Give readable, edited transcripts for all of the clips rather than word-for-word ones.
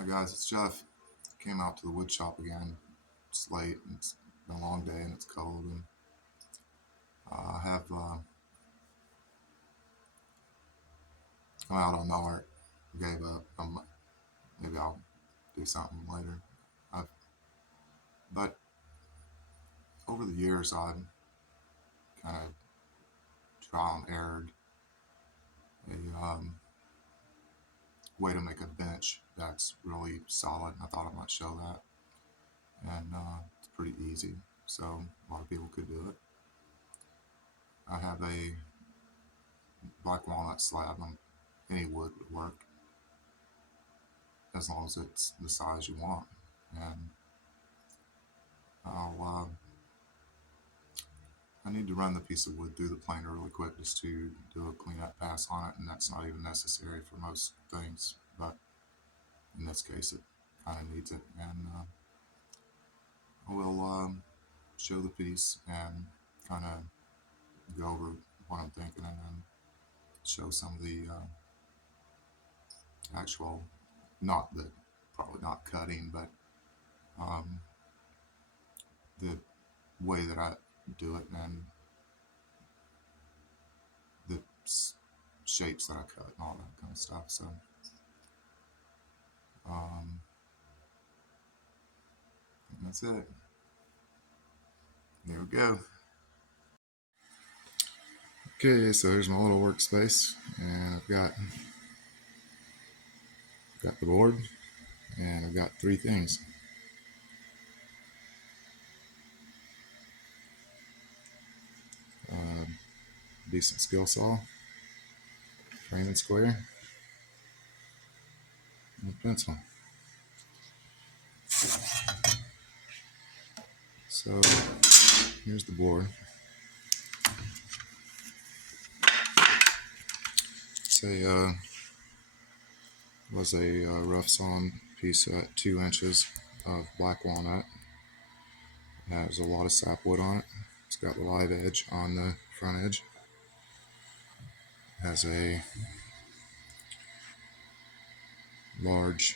Hi guys, it's Jeff. Came out to the wood shop again. It's late and it's been a long day and it's cold and I have come out on art. Gave up. Maybe I'll do something later. I've, but over the years, I've kind of trial and errored a way to make a bench that's really solid. And I thought I might show that, and it's pretty easy. So a lot of people could do it. I have a black walnut slab. Any wood would work as long as it's the size you want. And I need to run the piece of wood through the planer really quick just to do a cleanup pass on it, and that's not even necessary for most things, but in this case it kind of needs it. And I will show the piece and kind of go over what I'm thinking, and then show some of the actual, not the, probably not cutting, but um, the way that I do it and the shapes that I cut and all that kind of stuff. So that's it. There we go. Okay, so there's my little workspace, and I've got the board, and I've got three things. Decent skill saw, frame and square, and a pencil. So here's the board. It's a was a rough sawn piece at 2 inches of black walnut. It has a lot of sapwood on it. It's got the live edge on the front edge. It has a large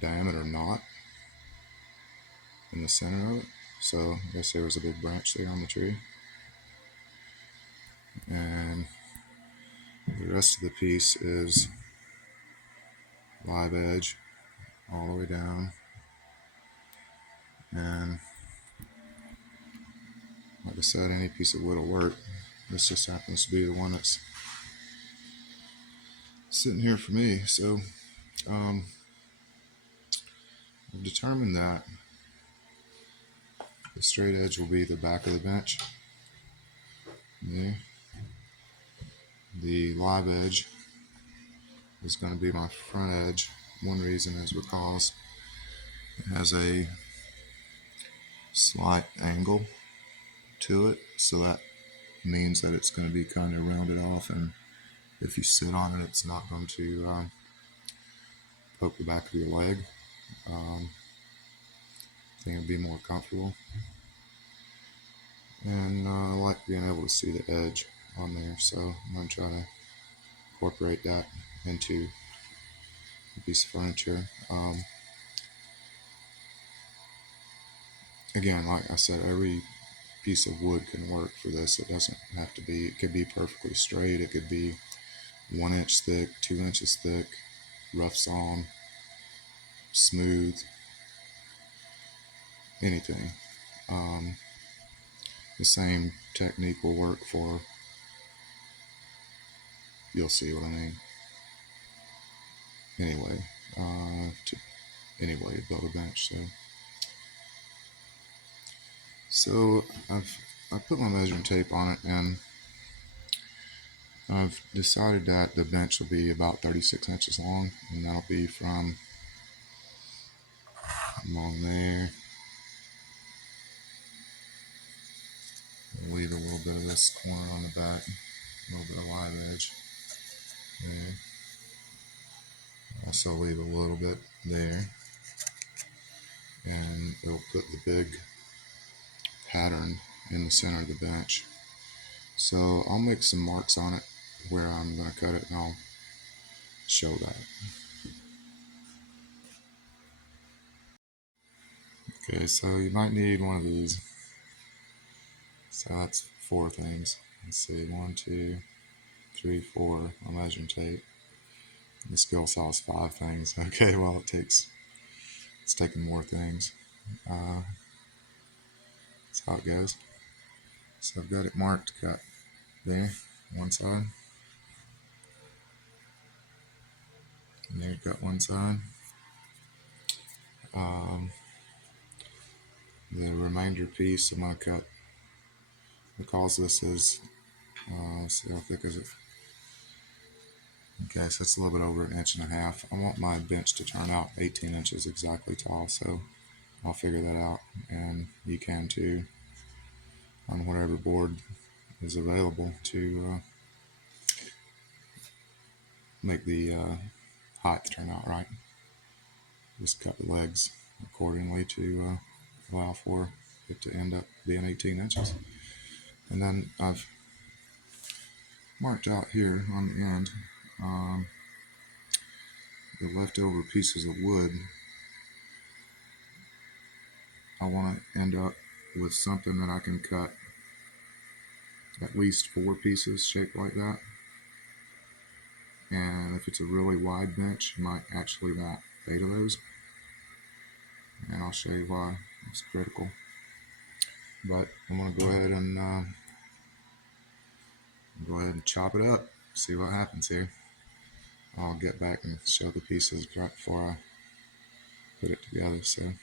diameter knot in the center of it. So I guess there was a big branch there on the tree. And the rest of the piece is live edge all the way down. And like I said, any piece of wood will work. This just happens to be the one that's sitting here for me. So I've determined that the straight edge will be the back of the bench. There. The live edge is going to be my front edge. One reason is because it has a slight angle to it, so that means that it's going to be kind of rounded off, and if you sit on it, it's not going to poke the back of your leg. I think it'd be more comfortable, and I like being able to see the edge on there, so I'm going to try to incorporate that into a piece of furniture. Again, like I said, every piece of wood can work for this. It doesn't have to be, it could be perfectly straight, it could be 1 inch thick, 2 inches thick, rough sawn, smooth, anything. The same technique will work for, you'll see what I mean. Anyway, to build a bench. So I put my measuring tape on it, and I've decided that the bench will be about 36 inches long, and that'll be from along there. I'll leave a little bit of this corner on the back, a little bit of live edge there. Also leave a little bit there, and it'll put the big pattern in the center of the bench. So I'll make some marks on it where I'm going to cut it, and I'll show that. Okay, so you might need one of these. So that's 4 things. Let's see, 1, 2, 3, 4 on measuring tape. The skill saw is 5 things. Okay, well it's taking more things. That's how it goes. So I've got it marked, cut there, one side. And there, cut one side. The remainder piece I'm going to cut, because this is, let's see how thick is it. Okay, so it's a little bit over 1.5 inches. I want my bench to turn out 18 inches exactly tall, so I'll figure that out. And you can too, on whatever board is available to make the height turn out right. Just cut the legs accordingly to allow for it to end up being 18 inches. And then I've marked out here on the end the leftover pieces of wood. I want to end up with something that I can cut at least 4 pieces shaped like that. And if it's a really wide bench, you might actually want 8 of those. And I'll show you why it's critical. But I'm going to go ahead and chop it up, see what happens here. I'll get back and show the pieces right before I put it together, so kind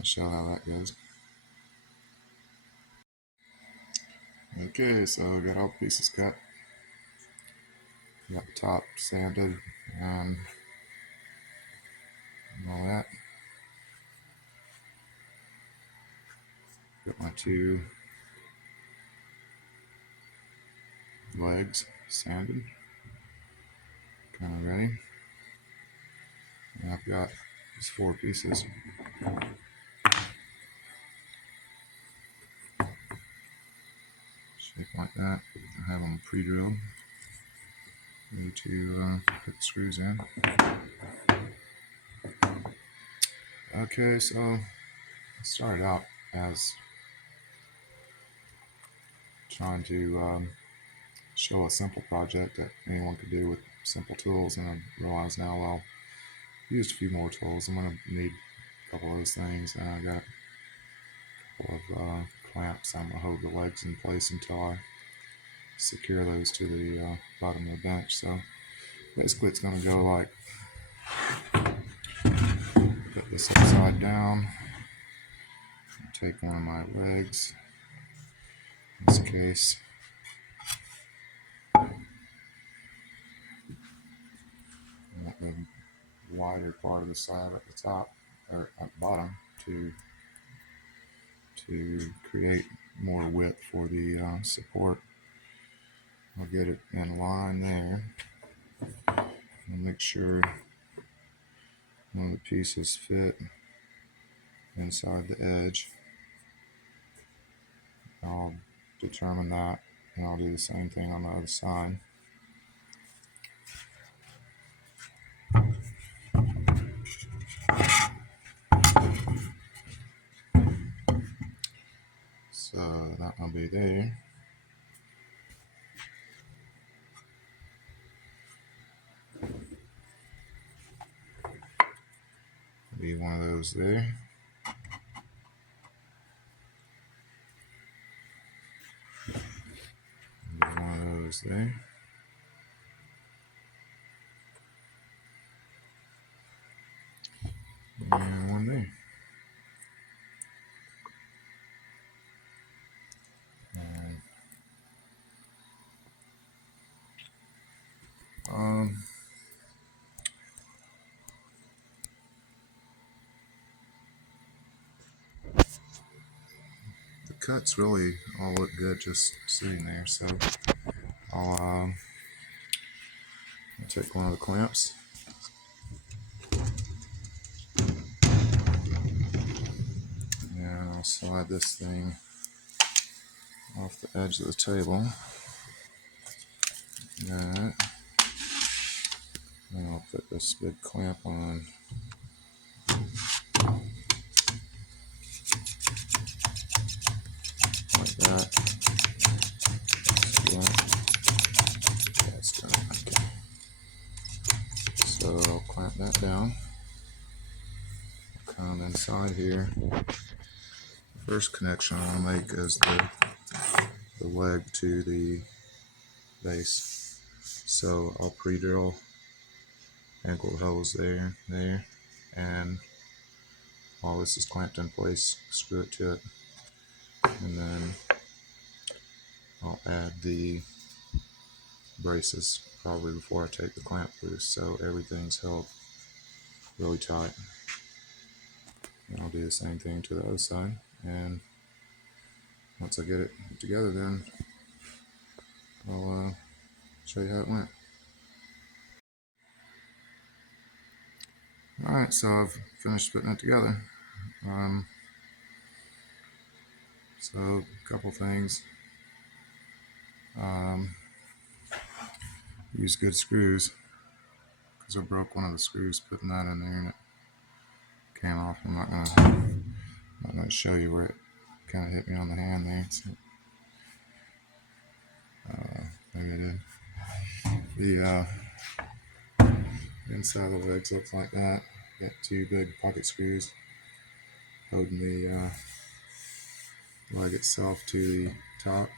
of show how that goes. Okay, so I got all the pieces cut. Got the top sanded and all that. Got my 2 legs sanded, kind of ready. And I've got these 4 pieces. Shape like that. I have them pre-drilled, ready to put the screws in. Okay, so I started out as trying to show a simple project that anyone could do with simple tools, and I realize now, well, I used a few more tools. I'm going to need a couple of those things, and I got a couple of clamps. I'm going to hold the legs in place until I secure those to the bottom of the bench. So basically it's going to go like, put this upside down, take one of my legs, in this case I want the wider part of the slab at the top, or at the bottom, to create more width for the support. I'll get it in line there and make sure one of the pieces fit inside the edge. I'll determine that, and I'll do the same thing on the other side. So that will be there. Be one of those there. Be one of those there. And one there. And, the cuts really all look good just sitting there, so I'll take one of the clamps and I'll slide this thing off the edge of the table. That. And I'll put this big clamp on down. Come inside here. The first connection I want to make is the leg to the base. So I'll pre-drill ankle holes there, and while this is clamped in place, screw it to it, and then I'll add the braces probably before I take the clamp loose, so everything's held really tight. And I'll do the same thing to the other side, and once I get it together, then I'll show you how it went. Alright, so I've finished putting it together. So a couple things. Use good screws, because I broke one of the screws putting that in there and it came off. I'm not gonna show you where it kind of hit me on the hand there. So, maybe I did. The inside of the legs looks like that. Got two big pocket screws holding the leg itself to the top,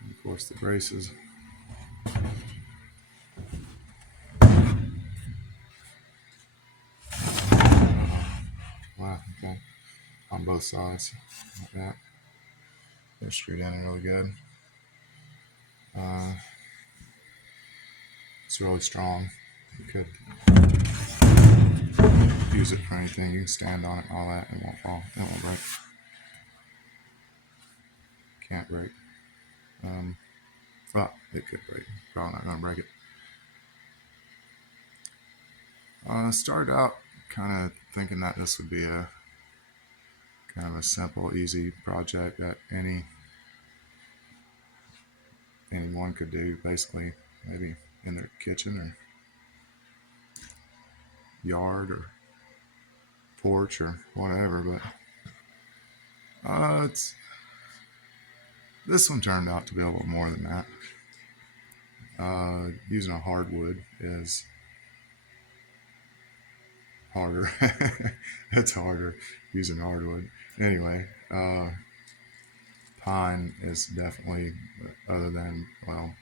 and of course the braces. Wow, okay. On both sides, like that. They're screwed in really good. It's really strong. You could use it for anything. You can stand on it and all that, and it won't fall. It won't break. Can't break. Well, it could break. Probably not going to break it. Started out kind of thinking that this would be a kind of a simple, easy project that anyone could do, basically, maybe in their kitchen or yard or porch or whatever. But this one turned out to be a little more than that. Using a hardwood is harder. It's harder using hardwood. Anyway, pine is definitely, other than, well,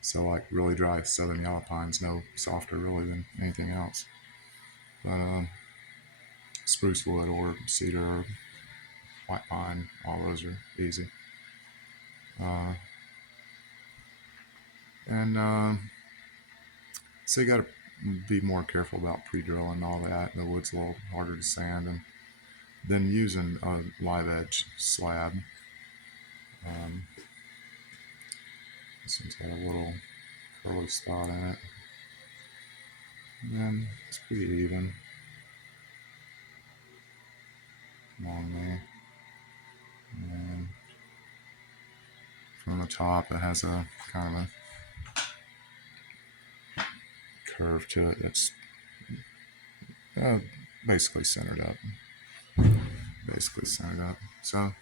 so like really dry southern yellow pine's no softer really than anything else. But spruce wood or cedar or white pine, all those are easy. So you got to be more careful about pre-drilling and all that. The wood's a little harder to sand, and then using a live edge slab. This one's got a little curly spot in it, and then it's pretty even along there. And from the top, it has a kind of a curve to it that's basically centered up. So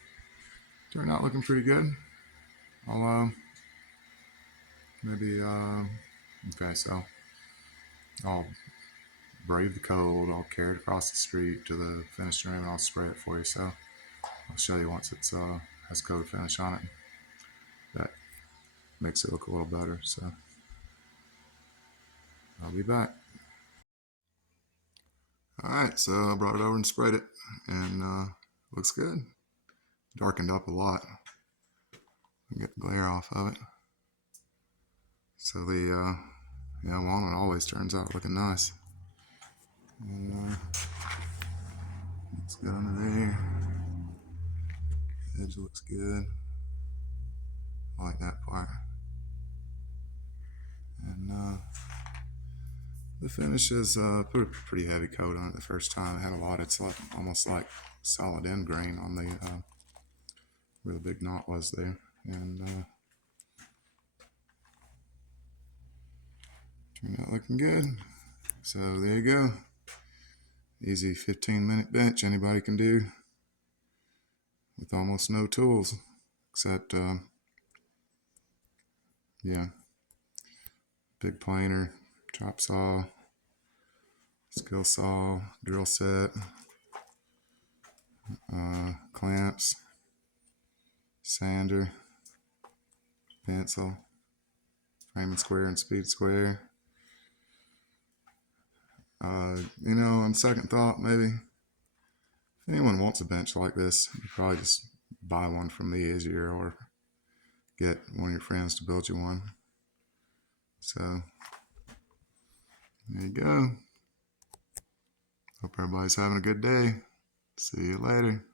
turned out looking pretty good. I'll so I'll brave the cold. I'll carry it across the street to the finished room, and I'll spray it for you. So I'll show you once it's has coat finish on it. That makes it look a little better. So I'll be back. Alright, so I brought it over and sprayed it, and looks good. Darkened up a lot. Get the glare off of it. So the walnut always turns out looking nice. And looks good under there. The edge looks good. I like that part. And the finish is put a pretty heavy coat on it the first time. I had a lot. It's like almost like solid end grain on the where the big knot was there. And turned out looking good. So there you go. Easy 15-minute bench anybody can do with almost no tools except big planer, chop saw, skill saw, drill set, clamps, sander, pencil, framing square and speed square. On second thought, maybe if anyone wants a bench like this, you probably just buy one from me easier, or get one of your friends to build you one. So there you go. Hope everybody's having a good day. See you later.